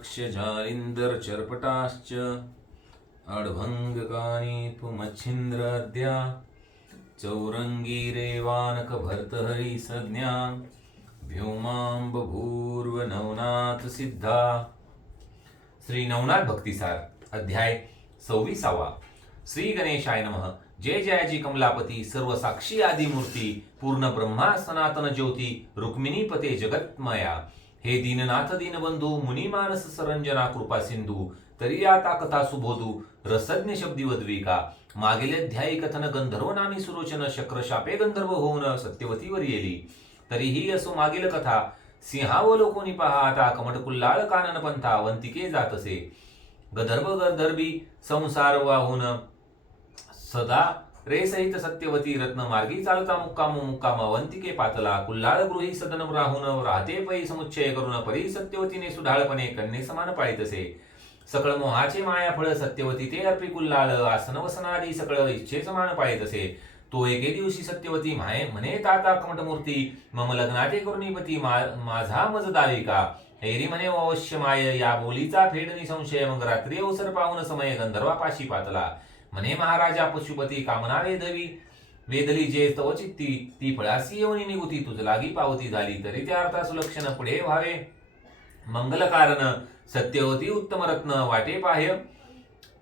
रक्षजालिन्दर्चर्पटाश्च अड्भङ्गकानि पुमच्छिन्द्राद्या चौरङ्गीरेवानकभर्तहरिसज्ञा व्योमां बभूर्व सिद्धा श्री नवनाथ भक्तिसार अध्याय सव्वीसावा। श्री गणेशाय नमः। जय जयाजी कमलापती सर्व साक्षी आदी मूर्ती पूर्ण ब्रह्मा सनातन ज्योती रुक्मिणी पते हे दीननाथ दीनबंधू मुनिमानस सरंजना कृपा सिंधू तरी आता कथा सुबोधू रसज्ञ शब्दी वद्विका मागील अध्यायी कथन गंधर्व नामी सुरोचन शक्र शापे गंधर्व होऊन सत्यवतीवर येली तरीही असो मागील कथा सिंहावलोकोनी पहा आता कमटकुल्लाळ कानन पंथा वंतिके जात असे गधर्व गधर्वी संसार वाहून सदा रे सहित सत्यवती रत्न मार्गी चालता मुक्काम मुक्काम अवंतिके पातला कुल्लाळ गृही सदन राहून राहते पै समुच्चय करून परी सत्यवतीने सुढाळपणे कन्ये समान पाळीतसे सकळ मोहाचे माया फळ सत्यवती ते अर्पी कुल्लाळ आसन वसनादी सकळ इच्छे समान पाळीत असे तो एके दिवशी सत्यवती माये म्हणे ताता कमटमूर्ती मम लग्नाचे करुणीपती मा- माझा मज दाविका हेरी म्हणे अवश्य माय या बोलीचा फेड निसंशय मग रात्री अवसर पाहून समय गंधर्वापाशी पातला म्हणे महाराजा पशुपती कामना वेधवी वेदली जे तव चित्ती ती फळासी येऊन निगुती तुझ लागी पावती झाली तरी त्या अर्थास लक्षण पुढे व्हावे. मंगल कारण सत्यवती उत्तम रत्न वाटे पाह्य.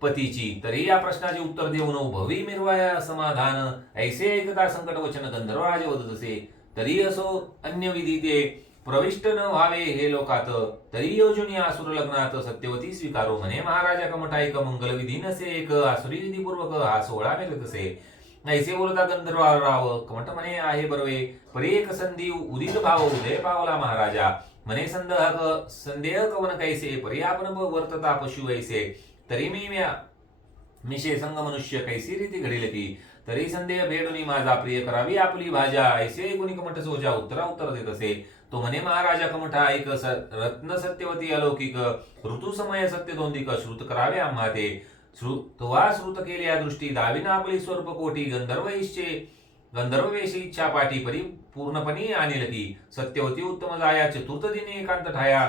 पतीची तरी या प्रश्नाचे उत्तर देऊन भवी मिरवाया समाधान. ऐसे एकदा संकट वचन गंधर्वराज वदत असे तरी असो अन्य विधी ते प्रविष्ट न व्हावे हे लोकात तरी योजनी आसुर लग्नात सत्यवती स्वीकारो म्हणे. महाराजा कमटाईक मंगल विधी नसे एक आसुरी विधीपूर्वक हा सोहळा मिळत तसे ऐसे बोलता गंधर्व राव कमठ म्हणे आहे बरोवे. परी एक संधी उदित भाव उदय पावला महाराजा. म्हणे संदेह संदेह कवन कैसे? परी आपण वर्तता पशु ऐसे. तरी मी मिशे संग मनुष्य कैसी रीती घडील की तरी संदेह भेडुनी माझा प्रिय करावी आपली भाजा. ऐसे कुणी कमठ सोजा उत्तरा उत्तर देत असे. तो म्हणे महाराजा कमठा ऐक रत्न सत्यवती अलौकिक ऋतू समय सत्य दोंदिक श्रुत करावे आम्हा ते. वा श्रुत केल्या दृष्टी दाविना आपली स्वरूप कोटी गंधर्व इच्छे गंधर्व वेश इच्छा पाठी परी पूर्णपणे आणील की सत्यवती उत्तम जाया चतुर्थ दिने एकांत ठाया.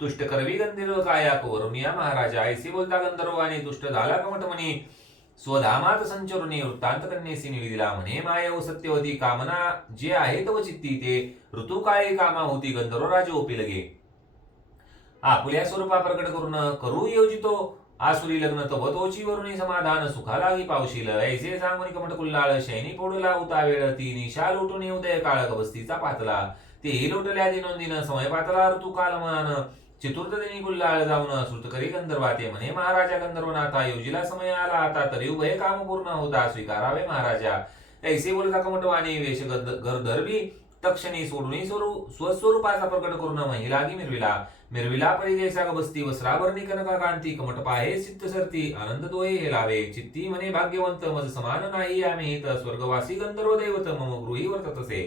तुष्ट करवी गंधर्व काया कवरुनिया महाराजा ऐसे बोलता गंधर्व आणि तुष्ट झाला कमट म्हणे. स्वधामात संचरुने वृत्तांत कन्येसी निवेदिला म्हणे मायव सत्यवती कामना जे आहे तव चित्ती ते। ऋतुकाळी कामा होती गंधर्वराज ओपी लगे आपुल्या स्वरूपा प्रकट करून करू योजितो। आसुरी लग्न तव तोची वरुणी समाधान सुखालाही पावशील। ऐसे सांगून कमट कुल्लाळ शैनी पोडला उता वेळ। ती निशाल उठून उदय काळ कबस्तीचा पातला। ते लोटल्या दिनोंदिन समय पातला ऋतुकाल कालमान चतुर्थ दिनी गुल्लाळ जाऊन सुतकरी करी गंधर्वाते म्हणे महाराजा गंधर्वनाथा योजीला समय आला आता तरी उभय काम पूर्ण होता स्वीकारावे महाराजा. ऐसे बोलता कमटवाने वेश गरधरवी तक्षणी सोडून स्वरू स्वस्वरूपाचा प्रकट करून महिलागी मिरविला. मिरविला परी बसती वस्त्रावरणी कनका कांती कमट पाहे चित्त सरती आनंद दोहे हे लावे. चित्ती म्हणे भाग्यवंत मज समान नाही आम्ही हित स्वर्गवासी गंधर्व दैवत मम गृही वर्तत असे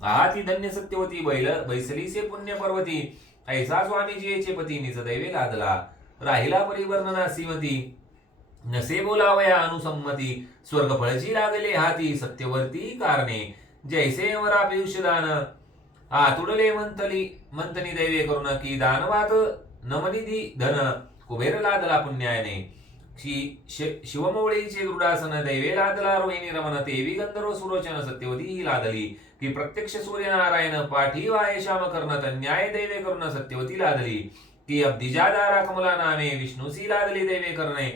आहा ती धन्य सत्यवती बैल बैसलीसे पुण्य पर्वती. ऐसा स्वामीजीचे पती निज दैवे लादला. राहिला परिवर्णना सीमती नसे बोलावया अनुसंमती. स्वर्ग फळची लागले हाती सत्यवर्ती कारणे. जैसे वरा पियुषदान आतुडले मंतली मंथनी दैवे करुण की दानवात नमनिधी धन. कुबेर लादला पुण्याने. शि- शिवमौळीचे दृढासन दैवे लादला. रोहिणी रमण देवी गंधर्व सुरोचन सत्यवती ही लादली. की प्रत्यक्ष सूर्यनारायण पाठी वाय श्याम कर्ण न्याय दैवे करुण सत्यवती लादली. की अब्दिजादारा कमला नामे विष्णुसी लादली दैवे करणे.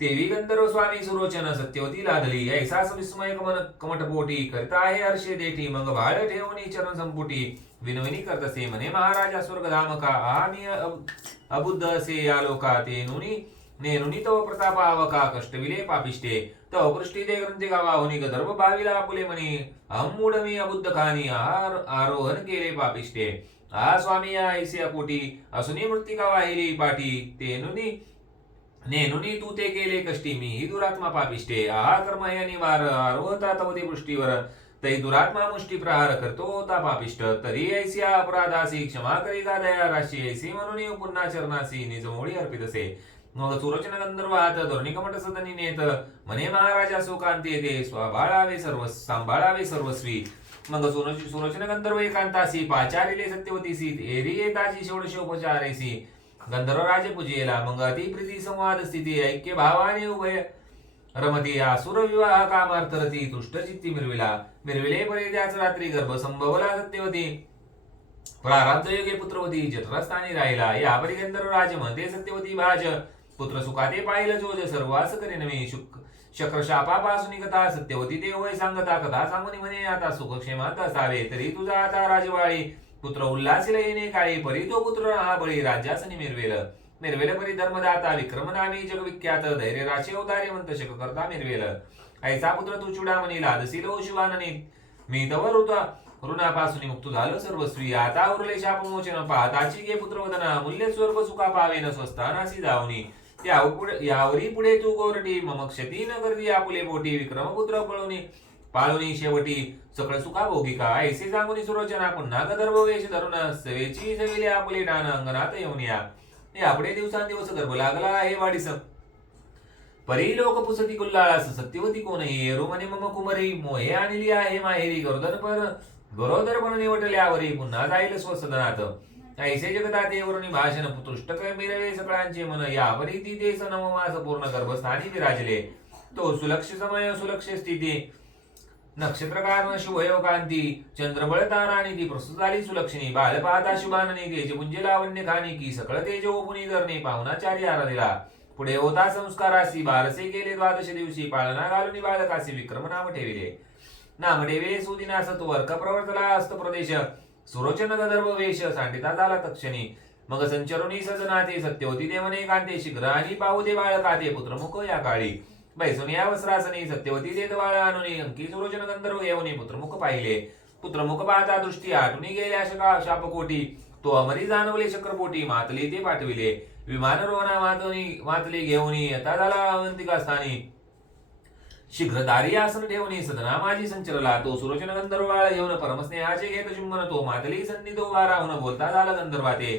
देवी गंधर्व स्वामी सुरोचन सत्यवती लादली. ऐसा विस्मय कमन कमटपोटी करता आहे हर्षे देठी. मग बाळ ठेवणी चरण संपुटी. विनवणी करतसे म्हणे महाराजा स्वर्गधाम का. आम्ही अबुद्ध असे या लोका ते नुनी नेनुनी तव प्रताप आवका कष्टविले पापिष्टे तव पृष्टी दे ग्रंथी गावा होनी गधर्व केले पापिष्टे आ स्वामी या ऐसिया कोटी असुनी मृत्तिका वाहिली पाठी ते नेनुनी तू ते केले कष्टी मी ही दुरात्मा पापिष्टे आहा कर्म या निवार आरोहता तव ते पृष्टीवर तै दुरात्मा मुष्टी प्रहार करतो होता पापिष्ट तरी ऐसिया अपराधासी क्षमा करी का दया राशी ऐसी म्हणून पुन्हा चरणासी निजमोळी अर्पित असे मग सुरोचन गंधर्व हात धोरणिकमट सदनी नेत म्हणे महाराजा सुकांती येते स्वभाळावे सर्व सांभाळावे सर्वस्वी मग सुरोच सुरोचन गंधर्व एकांतासी पाचारिले सत्यवतीसी एरी येताची षोडशोपचारेसी गंधर्वराजे पूजेला मग अतिप्रीती संवाद स्थिती ऐक्य भावाने उभय. रमती आसुर विवाह कामार्थ रती तुष्ट चित्ती मिरविला. मिरविले परे त्याच रात्री गर्भ संभवला सत्यवती. प्रारब्ध योगे पुत्रवती जठरस्थानी राहिला. या परी गंधर्व राज म्हणते सत्यवती भाज. पुत्र सुखाते पाहिलं जोज सर्वास करीन मी शुक शक्र शापापासून कथा सत्यवती ते होय सांगता कथा सांगून म्हणे आता सुखक्षेमात असावे तरी तुझा आता राजवाळी पुत्र उल्हासिल येणे काळी परी तो पुत्र हा बळी राज्यासनी मिरवेल. मिरवेल परी धर्मदाता विक्रम नामी जगविख्यात धैर्य राशी अवतारे म्हणत शक करता मिरवेल. ऐसा पुत्र तू चुडा लादशील ओ शिवाननी. मी तवर होता ऋणापासून मुक्त झालो सर्वस्वी आता उरले शापमोचन पाहताची घे पुत्रवदना मूल्य स्वर्ग सुखा पावेन स्वस्थानासी जाऊनी. यावरी पुढे तू गोरटी मम क्षती न करती आपुले बोटी विक्रमपुत्र पळवणी पाळवणी शेवटी सकळ सुखा भोगी का ऐसे सांगुनी सुरोचना पुन्हा गदर्भ वेश धरून सेवेची सविले आपुले डान अंगणात येऊन या. आपले दिवसांदिवस गर्भ लागला हे वाडीस परी लोक पुसती गुल्लाळास सत्यवती कोणही? रोमने मम कुमरी मोहे आणली आहे माहेरी गरोदर पर गरोदर पण निवटल्यावरी पुन्हा जाईल स्वसदनात ऐसे जगता वरुणी भाषण पुतुष्टक मिरवे सकळांचे मन. यावरी ती देश नवमास पूर्ण गर्भस्थानी विराजले. तो सुलक्ष समय सुलक्ष स्थिती. नक्षत्रकार शुभ कांती चंद्रबळ ताराणी आणि ती प्रस्तुत झाली सुलक्षणी. बाळ पाहता शुभाननी तेजपुंज लावण्य खाणी की सकळ तेज ओपुनी धरणे पाहुणाचार्य आराधिला. पुढे होता संस्कारासी. बारसे गेले द्वादश दिवशी. पाळणा घालून बालकासी विक्रम नाम ठेविले. नाम ठेविले सुदिनास तो वर्क प्रवर्तला अस्त प्रदेश. सुरोचन गदर्भ वेश सांडिता झाला तक्षणी मग संचरुणी सजनाते सत्यवती देवने कांते शीघ्र आणि पाहू दे बाळकाते पुत्रमुख या काळी. बैसून या वस्त्रासनी सत्यवती देत बाळ आणून अंकी सुरोचन गंधर्व येऊन पुत्रमुख पाहिले. पुत्रमुख पाहता दृष्टी आटून गेल्या शका शापकोटी. तो अमरी जाणवले शक्रपोटी मातली ते पाठविले. विमान रोहना मातोनी मातली घेऊन आता झाला अवंतिका स्थानी. शीघ्र दारी आसन ठेवणे सदना माझी संचरला तो सुरोचन गंधर्वाळ येऊन परमस्नेहाचे घेत चुंबन तो मातली सन्निधो वाराहून बोलता झाला गंधर्वाते.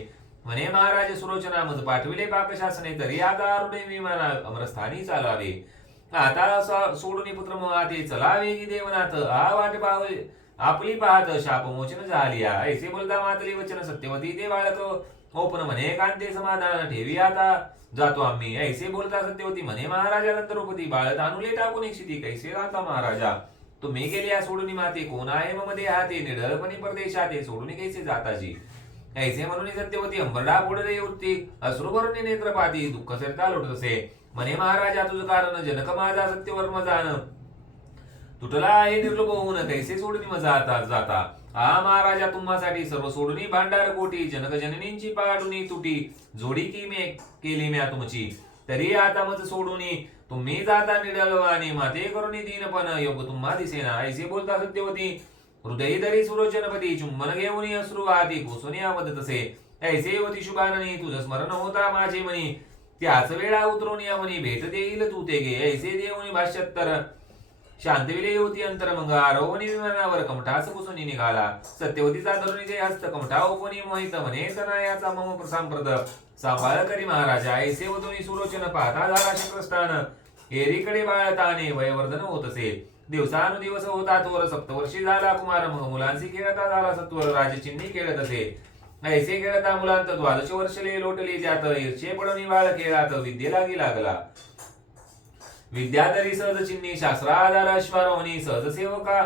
म्हणे महाराज सुरोचना मज पाठविले पाकशासने तरी आता अरुणे विमाना अमरस्थानी चालावे. आता सोडून पुत्र मोहाते चलावे की देवनाथ आ वाट पावे आपली पाहत शापमोचन झाली ऐसे बोलता मातली वचन सत्यवती ते बाळक हो पण म्हणे कांते समाधान ठेवी आता. जातो आम्ही. ऐसे बोलता सत्यवती म्हणे महाराजा गंधर्वपती बाळत अनुले टाकून एकशिती कैसे राहता महाराजा? तुम्ही गेले या सोडून माते कोण आहे? मम देहाते निढळपणी परदेशाते सोडून कैसे जाताची ऐसे म्हणून सत्यवती अंबरडा पुढे वृत्ती अश्रुभरणी नेत्रपाती दुःख सरता लोटतसे. म्हणे महाराजा तुझं कारण जनक माझा सत्यवर्म जाण. तुटला आहे निर्लोभ होऊन कैसे सोडून मजा आता जाता? हा महाराजा तुम्हासाठी सर्व सोडून भांडार कोटी जनक जननींची पाडुनी तुटी जोडी की मी केली म्या तुमची? तरी आता मज सोडुनी तुम्ही जाता निडलवानी माते करुणी दीनपण योग तुम्हा दिसेना ऐसे बोलता सत्यवती. हृदय धरी सुरोचनपती चुंबन घेऊन अश्रू वाहती कोसून आवत तसे. ऐसे होती शुभाननी तुझं स्मरण होता माझे म्हणी त्याच वेळा उतरून या म्हणी भेट देईल तू ते गे ऐसे देऊनी भाष्यत्तर. शांतविले होती अंतर मग आरोवणी विमानावर कमठास पुसून निघाला सत्यवतीचा धरुणीचे हस्त कमठा ओपणी मोहित म्हणे तनयाचा मम सांप्रत सांभाळ करी महाराजा ऐसे वधुनी सुरोचन पाहता झाला शक्रस्थान एरीकडे बाळताने वयवर्धन होत असे. दिवसानुदिवस होता तोर सप्तवर्षी झाला कुमार मग मुलांशी खेळता झाला सत्वर राजचिन्ही खेळत असे. ऐसे खेळता मुलांत द्वादश वर्षले लोटली जात ईर्षे पडून बाळ खेळात विद्येला लागला. विद्याधरी सहज चिन्ही शास्त्राधार सहज सेवका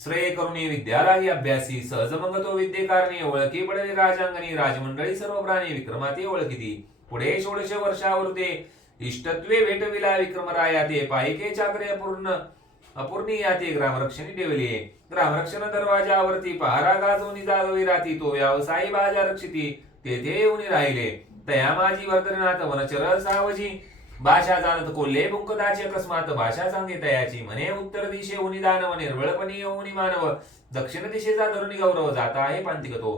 श्रेय करुणी विद्यालाही अभ्यासी सहज मग तो विद्येकारणी ओळखी पडले राजांगणी राजमंडळी सर्व प्राणी विक्रमाती ओळखिती पुढे षोडश वर्षावृते इष्टत्वे भेटविला विक्रमराया ते पायिके चाकरे अपूर्ण अपूर्णी याते ग्रामरक्षणी ठेवले ग्रामरक्षण दरवाजावरती पहारा गाजवणी जागवी राहती तो व्यावसायी बाजार रक्षिती तेथे येऊन राहिले. तया माझी वर्धनाथ वनचर सावजी भाषा जाणत कोल्हे बुंकदाची अकस्मात भाषा सांगे तयाची म्हणे उत्तर दिशे उनी दानव निर्बळपणी येऊनी मानव. दक्षिण दिशेचा धरुणी गौरव जाता आहे पांतिक तो.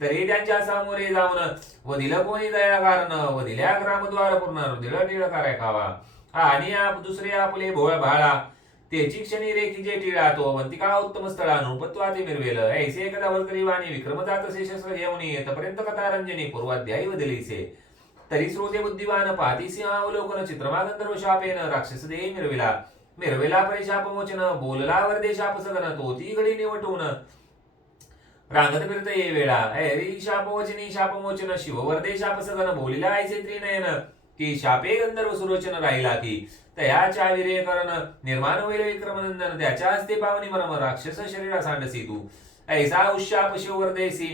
तरी त्यांच्या सामोरे जाऊन व दिल कोणी दया कारण व दिल्या ग्रामद्वार पूर्ण दिल टिळ कराय खावा. आणि आप दुसरे आपले भोळ भाळा. तेची क्षणी रेखी जे टिळा तो वंतिका उत्तम स्थळा नृपत्वाते मिरवेल. ऐसे एकदा वरकरी वाणी विक्रमदात जात घेऊन येतपर्यंत कथा रंजनी पूर्वाध्यायी व दिलीसे तरी श्रोते बुद्धिवान पाहती सिंहावलोकन चित्रमा गंधर्व शापेन राक्षस देही मिरविला मिरविला परिशाप बोलला वरदे शाप सगन तो ती घडी निवटून रांगत फिरत ये वेळा ऐरी शापवचनी शापमोचन शिव वरदे शाप सगन बोलिला आयचे त्रिनयन की शापे गंधर्व सुरोचन राहिला की तयाच्या विरे करण निर्माण होईल विक्रमनंदन त्याच्या हस्ते पावनी मरम राक्षस शरीरा सांडसी तू ऐसा उशाप शिव वरदेसी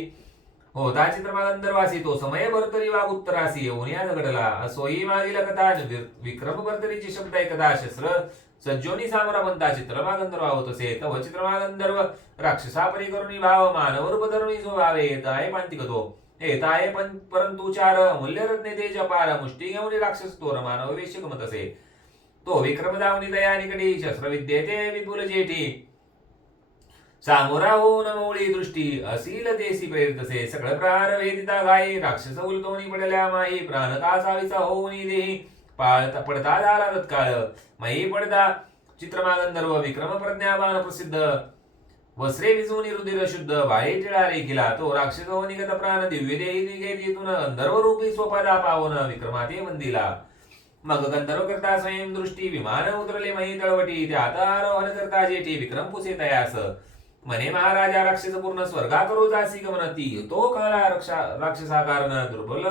होता चित्रमागंधर्वासी तो समय भरतरी वाघ उत्तरासी येऊन झगडला. असोई मागील कथा विक्रम भरतरीची शब्द ऐकदा शस्त्र सज्जोनी सामरा बनता चित्रमागंधर्व होत असे तव चित्रमागंधर्व राक्षसा परी करुणी भाव मानव रूप धरुणी स्वभावे येताय पांतिक तो. येताय पण परंतु चार मूल्यरत्ने तेज अपार मुष्टी घेऊन राक्षस तोर मानव वेश गमत असे. तो विक्रम दावनी दया निकडी शस्त्रविद्ये ते विपुल जेठी. सामोरा होऊन मौळी दृष्टी असील देसी पैर तसे सगळ प्राण वेदिता गायी राक्षस उलतोनी पडल्या माई प्राण का होऊनी देही. पाळता पडता झाला तत्काळ मयी पडता चित्रमागंधर्व विक्रम प्रज्ञाबान प्रसिद्ध. वस्त्रे विजवून रुधिर शुद्ध वाई टिळारे केला तो राक्षस निगत प्राण दिव्य देही निघे तिथून गंधर्व रूपी स्वपदा पावन विक्रमाते मंदिला. मग गंधर्व करता स्वयं दृष्टी विमान उतरले मही तळवटी त्यात आरोहण करता जेठी विक्रम पुसे तयास. म्हणे महाराजा राक्षस पूर्ण स्वर्गा करो जासी गमनती तो काळा रक्षा राक्षसाकारण दुर्बल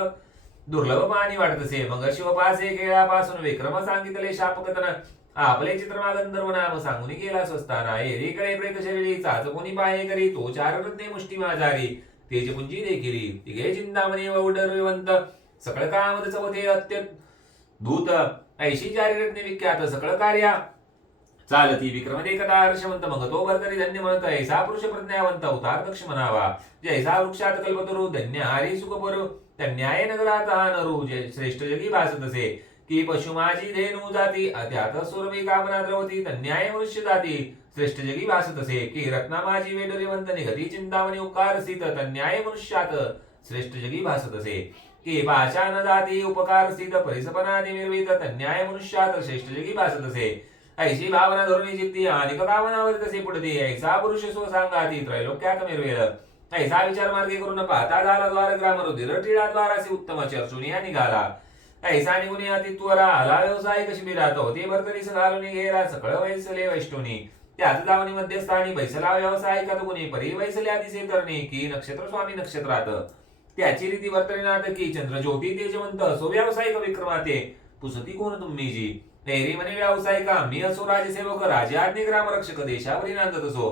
दुर्लभ पाणी वाटत असे मग शिवपासे खेळापासून विक्रम सांगितले शापकथन. आपले चित्रमा गंधर्व नाम सांगून गेला स्वस्ताना एरीकडे प्रेत शरीरी चाच कोणी पाये करी. तो चार रत्ने मुष्टी माझारी तेजपुंजी देखिली. तिघे चिंतामणी वौडरवंत सकळ कामद चवते अत्यंत दूत. ऐशी चारी रत्ने विख्यात. सकळ कार्या चालती विक्रमदे कदा हर्षवंत मग तो धन्य म्हणत ऐसा पुरुष प्रज्ञावंत अवतार दक्ष म्हणावा. जैसा वृक्षात कल्पतरू धन्य हारी सुखपरू धन्याय नगरात हा नरू जय श्रेष्ठ जगी भासत असे. की पशु माझी धेनू जाती त्यात सुरभी कामना द्रवती धन्याय मनुष्य जाती. श्रेष्ठ जगी भासत असे. की रत्ना माझी वेडरिवंत निगती चिंतामणी उपकार स्थित तन्याय मनुष्यात. श्रेष्ठ जगी भासत असे. की भाषा न जाती उपकार स्थित परिसपनादि निर्वित तन्याय मनुष्यात. श्रेष्ठ जगी भासत असे. ऐशी भावना धरुणी चित्ती अनेक भावनावर कसे पुढते ऐसा पुरुष स्व सांगाती त्रैलोक्यात मिरवेल ऐसा विचार मार्गे करून पाहता झाला द्वार ग्राम रुधिर टिळा असे उत्तम चर्चुनिया निघाला. ऐसा निघून अति त्वरा आला व्यवसाय कशी राहतो ते भरतरी घालून घेरा सकळ वैसले वैष्णुनी. त्यात जावणी मध्यस्थानी बैसला व्यवसाय गुणी परी. वैसल्या दिसे करणे की नक्षत्र स्वामी नक्षत्रात. त्याची रीती वर्तनात की चंद्र ज्योती तेजवंत. सो व्यावसायिक विक्रमाते पुसती कोण तुम्ही जी? नेरी म्हणे व्यावसायिका मी असो राजसेवक राजाज्ञे ग्रामरक्षक देशावरी नांदत असो.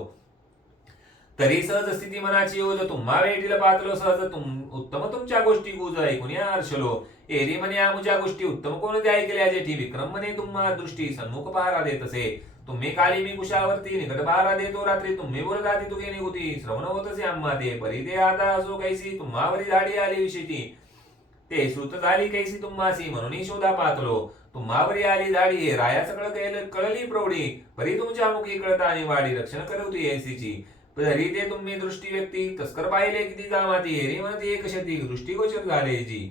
तरी सहज स्थिती मनाची योज तुम्हा वेटीला पातलो सहज तुम उत्तम तुमच्या गोष्टी गुज ऐकून या हर्षलो. एरी म्हणे आमुच्या गोष्टी उत्तम कोण कोणत्या ऐकल्या जेठी विक्रम म्हणे तुम्हा दृष्टी सन्मुख पहारा देत असे. तुम्ही काली मी कुशावरती निकट पहारा देतो रात्री. तुम्ही बोलत आधी तुगे निघुती श्रवण होत असे आम्हा ते परी ते आता असो कैसी. तुम्हावरी झाडी आली विषयी ते श्रुत झाली कैसी तुम्हासी म्हणून शोधा पाहतलो तुम्हावरी आली दाडी राया सगळं कैल कळली प्रौढी. परी तुमच्या मुखी कळता आणि वाडी रक्षण करवती ऐसीची तरी ते तुम्ही दृष्टी व्यक्ती तस्कर पाहिले किती जामाती हेरी म्हणती एक शती दृष्टीगोचर झाले जी.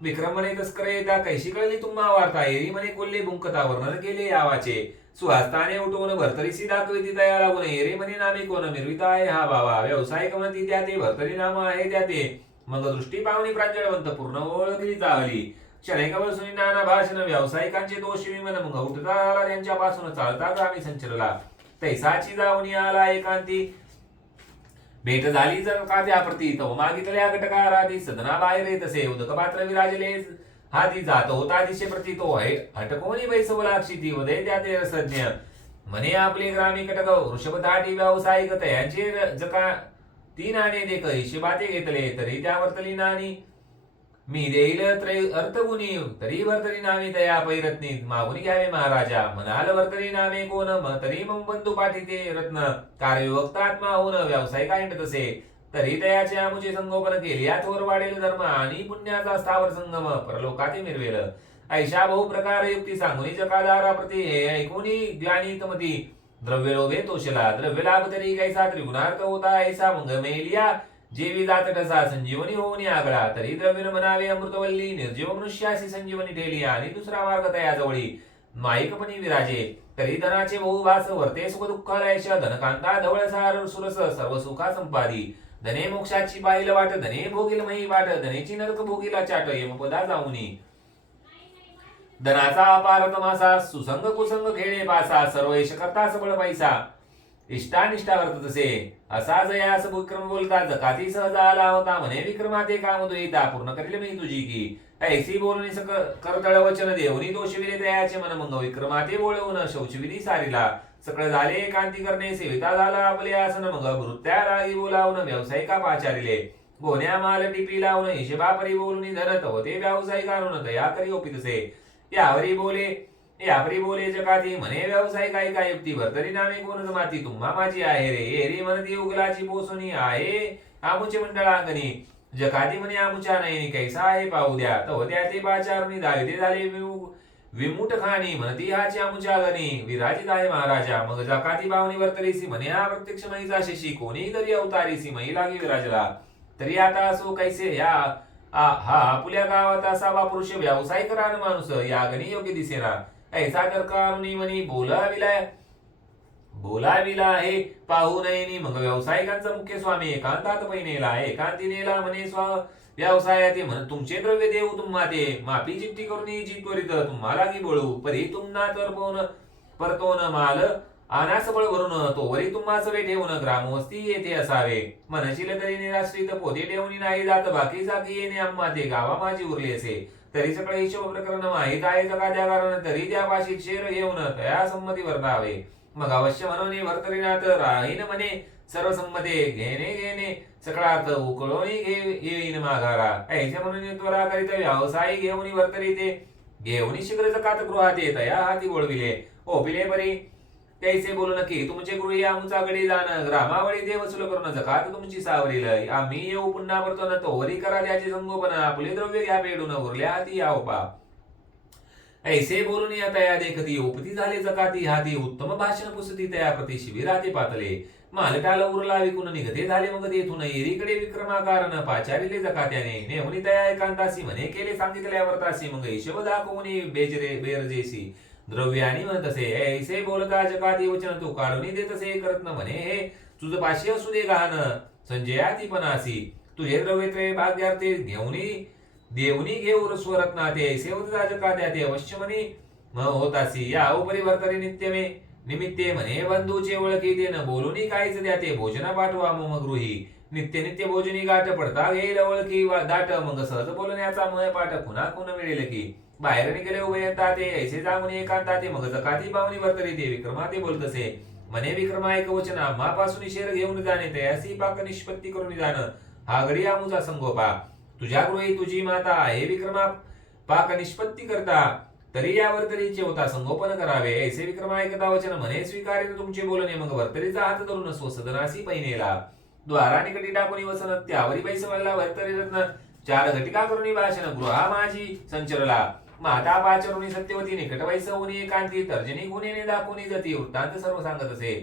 विक्रम म्हणे तस्कर येता कैशी कळली तुम्हा वार्ता हेरी म्हणे कोल्हे भुंकता वर्णन केले यावाचे. सुहास्ताने उठवून भरतरीसी दाखविती तया लागून हेरे म्हणे नामे कोण मिरविता आहे हा बाबा व्यावसायिक म्हणती त्या ते भरतरी नाम आहे त्या ते मग दृष्टी पाहुणी प्रांजळवंत पूर्ण ओळखली चावली. क्षणिक बसून नाना भाषण व्यावसायिकांचे दोष विमन मग उठता आला त्यांच्यापासून चालता ग्रामी संचरला. तैसाची जावणी आला एकांती. भेट झाली जर का त्या प्रती तो मागितल्या घटकाराधी सदना बाहेर तसे उदक पात्र विराजले. हाती जात होता दिशेप्रती तो है हटकोनी बैसवलाक्षी ती उदय त्या ते रसज्ञ म्हणे आपले ग्रामी कटक वृषभ दाटी व्यावसायिक तयांचे जका ती नाणे देख हिशेबाते घेतले. तरी त्या वर्तली नाणी. मी देईल त्रय अर्थगुणी तरी वर्तरी नामे दया पैरत्नी मागून घ्यावे महाराजा. म्हणाल वर्तरी नामे कोण म तरी मग बंधू पाठीते रत्न. रत्न कार्यवक्तात्मा होऊन व्यावसायिक ऐंटत तसे. तरी दयाचे आमुचे संगोपन केले या थोर वाढेल धर्म आणि पुण्याचा स्थावर संगम परलोकाते मिरवेल. ऐशा बहु प्रकार युक्ती सांगून जकादारा प्रती हे ऐकूनी ग्लानी तमती. द्रव्य लोभे तोषला द्रव्य लाभ तरी कैसा त्रिगुणार्थ होता ऐसा मग मेलिया जेवी जात ठसा संजीवनी होऊन आगळा तरी द्रव्य म्हणावे अमृतवल्ली निर्जीव मनुष्यासी संजीवनी ठेली आणि दुसरा मार्ग तया जवळी माईकपणी विराजे तरी धनाचे बहुभास वर्ते सुख दुःखालयश धनकांता धवळसार सुरस सर्व सुखा संपादी धने मोक्षाची पाहिल वाट धने भोगील मही वाट धनेची नरक भोगीला चाट यमपदा जाऊनी धनाचा अपार तमासा सुसंग कुसंग खेळे बासा सर्व यश करता सबळ पैसा इष्टानिष्टा असा असे असं विक्रम बोलता जकाती सहज आला होता. म्हणे विक्रमा ते काम दुहिता पूर्ण करील मी तुझी की? ऐसी बोलणी सक करतळ वचन देवनी दोषविले दयाचे मन मंग विक्रमा ते बोलवून शौचविधी सारीला. सकळ झाले कांती करणे सेविता झाला आपले आसन मग भृत्या रागी बोलावून व्यावसायिका पाचारिले? गोण्या माल टिपी लावून हिशेबा परी बोलून धरत होते व्यावसायिक दया करी ओपितसे यावरी बोले यावरी बोले जगाती म्हणे व्यावसायिक काय काय युक्ती भरतरी नामे कोण माती? तुम्हा माझी आहे रे. एरी म्हणती उगलाची बोसुनी आहे. आमुचे मंडळांगणी. जकादी म्हणे आमुच्या नाही कैसा आहे पाहू द्या. तर होत्या ते पाचारणी दाविते झाले विमुट खाणी म्हणती हाची आमुच्या गणी. विराजित आहे महाराजा. मग जकाती भावनी वर्तरीसी म्हणे हा प्रत्यक्ष महिचा शिशी. कोणी तरी अवतारीसी महिला विराजला. तरी आता असो कैसे या. आ- हा आपुल्या गावात असावा पुरुष व्यावसायिक रान माणूस. या गणी योग्य दिसेना. ऐसा कर कामनी म्हणी बोलाविला बोलाविला आहे पाहू नये मग व्यावसायिकांचा मुख्य स्वामी एकांतात पैनेला एकांती नेला म्हणे स्वा व्यवसायाते म्हण तुमचे द्रव्य देऊ तुम्हा ते माफी चिठ्ठी करून जी त्वरित तुम्हाला की बळू परी तुम्हा तर पाहून परतोन माल आनास बळ भरून तो वरी तुम्हा सवे ठेवून ग्रामवस्ती येथे असावे. म्हणशील तरी निराश्रित पोते ठेवून नाही जात बाकी जागी येणे आम्हा ते गावा माझी उरले असे. तरी सगळं हिशोब प्रकरण माहीत आहे जगा त्या कारण तरी त्या भाषिक शेर येऊन तया संमती वर्तावे मग अवश्य म्हणून भरतरीनाथ राहीन म्हणे सर्व संमते घेणे घेणे सकळात उकळोनी घे येईन माघारा. ऐसे म्हणून त्वरा करीत व्यवसायी घेऊन वर्तरी ते घेऊन शीघ्र जकात गृहात येत या हाती बोलविले ओपिले परी त्याचे बोलू नकी. तुमचे गृही आमचा गडी जाण. ग्रामावळी देव वसूल करून जकात तुमची सावरील आम्ही येऊ पुन्हा परतो न तोवरी करा त्याचे संगोपन. आपले द्रव्य घ्या पेडून उरल्या ती याव पा ऐसे बोलून या तया देखती. उपती झाले जकाती. हाती उत्तम भाषण पुसती तया प्रति शिबिराते पातले. मालकाला उरला विकून निघते झाले मग तेथून. एरीकडे विक्रमाकारण पाचारिले जकात्याने. नेहुनी तया एकांतासी म्हणे. केले सांगितल्यावर तासी. मग हिशोब दाखवून बेजरे बेरजेसी. द्रव्यानी म्हणत असे ऐसे बोलता जकाती वचन तू काढून देत असे करत न म्हणे. हे तुझं पाशी असू दे गहाण. संजया ती पणासी तुझे द्रव्य त्रय भाग्यार्थे घेऊनी देवनी घेऊ स्वरत्ना ते ऐसे होत जकात्या ते अवश्य म्हणे. म होतासी या उपरिवर्तने नित्यमे. निमित्ते म्हणे बंधूचे ओळखी ते न बोलूनी काहीच द्या ते भोजना पाठवा मम गृही. नित्य नित्य भोजनी गाठ पडता. घेईल ओळखी वा- दाट मग सहज बोलण्याचा मय पाठ पुन्हा कोण मिळेल की? बाहेर निघाले उभे ते ऐसे जागून एकांता ते मग जकाती पावनी वर्तरी ते विक्रमा ते बोलत असे. मने विक्रमा एक वचन आम्हापासून शेर घेऊन जाणे तयासी पाक निष्पत्ती करून जाणं. हा गडी आमुचा संगोपा. तुझ्या गृही तुझी माता आहे विक्रमा पाक निष्पत्ती करता. तरी या वर्तरीचे होता संगोपन करावे. ऐसे विक्रमा एकदा वचन म्हणे स्वीकारेन तुमचे बोलणे मग वर्तरीचा हात धरून स्वसदनासी पैनेला द्वारा निकटी टाकून वसन त्यावरी बैसवला वर्तरी रत्न. चार घटिका करून भाषण गृहा माझी संचरला. माता पाचरुणी सत्यवती निकट वैसवनी एकांती तर्जनी गुन्हेने दाखवणी जाती वृत्तांत सर्व सांगत असे.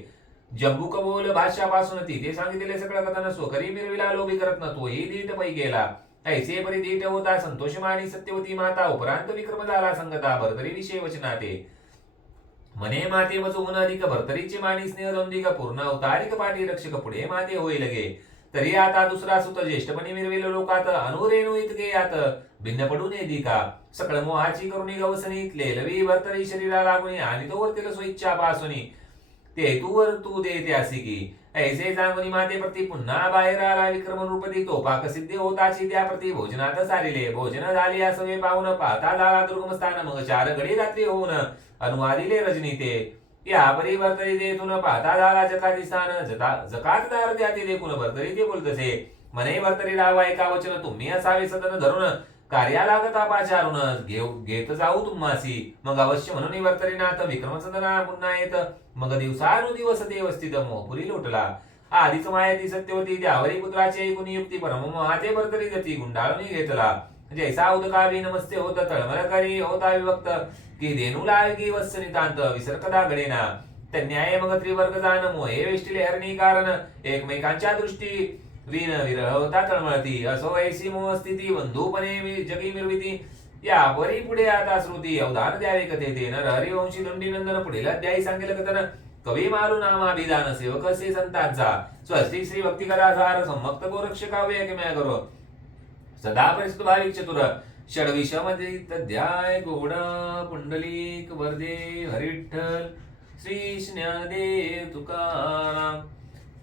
जम्बू कबोल भाष्यापासून ती ते सांगितले सगळं नसो स्वकरी मिरविला लोभी करत नतो तोही दीट पै गेला. ऐसे परी दीट होता संतोष संतोषमानी सत्यवती माता उपरांत विक्रम झाला संगता भरतरी विषय वचनाते मने माते वचून अधिक भरतरीचे मानी स्नेह दोंदिक पूर्ण अवतारिक पाठी रक्षक पुढे माते होई लगे. तरी आता दुसरा सुत ज्येष्ठपणी मिरविल लोकात अनुरेणू इतके यात भिन्न पडून येदी का सकळ मोहाची करुणी गवसनी लेलवी भरतरी शरीरा लागुनी आणि तो वरतील स्वइच्छा पासुनी ते तू वर तू दे त्यासी की ऐसे जांगुनी माते प्रती पुन्हा बाहेर आला विक्रम रूपती तो पाकसिद्धी होताची त्या प्रती भोजनात सारिले भोजन झाली असवे पाहून पाहता झाला दुर्गम स्थान मग चार घडी रात्री होऊन अनुवादिले रजनी ते या भरतरी देतून पाहता झाला जकाती स्थान जता जकातदार त्याती देखून भरतरी ते बोलत असे मने भरतरी लावा एका वचन तुम्ही असावे सदन धरून. कार्या लागता पाचारून घेऊ घेत जाऊ तुम्हासी. मग अवश्य म्हणून वर्तरीनाथ विक्रमचंदना पुन्हा येत. मग दिवसानुदिवस देवस्थित मोहपुरी लोटला. आधीच मायाती सत्यवती द्यावरी पुत्राचे गुणी युक्ती परम महाते भरतरी गती गुंडाळून घेतला. जैसा उदकावी नमस्ते होत तळमळ करी होता विभक्त. की देनू वत्सनितांत वत्स नितांत विसर्कदा घडेना न्याय मग त्रिवर्ग जाणमो मोहे वेष्टीले हरणी कारण. एकमेकांच्या दृष्टी विन विरह तळमळती. असो ऐसी मोह स्थिती बंधूपणे जगी मिरविती. या वरी पुढे आता श्रुती अवधान द्यावे कथे ते नर हरिवंशी दंडी नंदन पुढील अध्यायी सांगेल कथन. कवी मारू नामाभिधान सेवक से संतांचा. स्वस्तिक श्री भक्ती कलाधार संमक्त गोरक्ष काव्य किम्या करो. सदा परिस्थित भाविक चतुर. षडविशामध्ये तध्याय गोड पुंडलिक वर्दे हरिठ्ठल श्री ज्ञानदेव तुकाराम।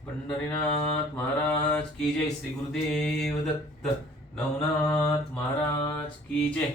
पंढरीनाथ महाराज की जय श्री गुरुदेव दत्त नवनाथ महाराज की जय।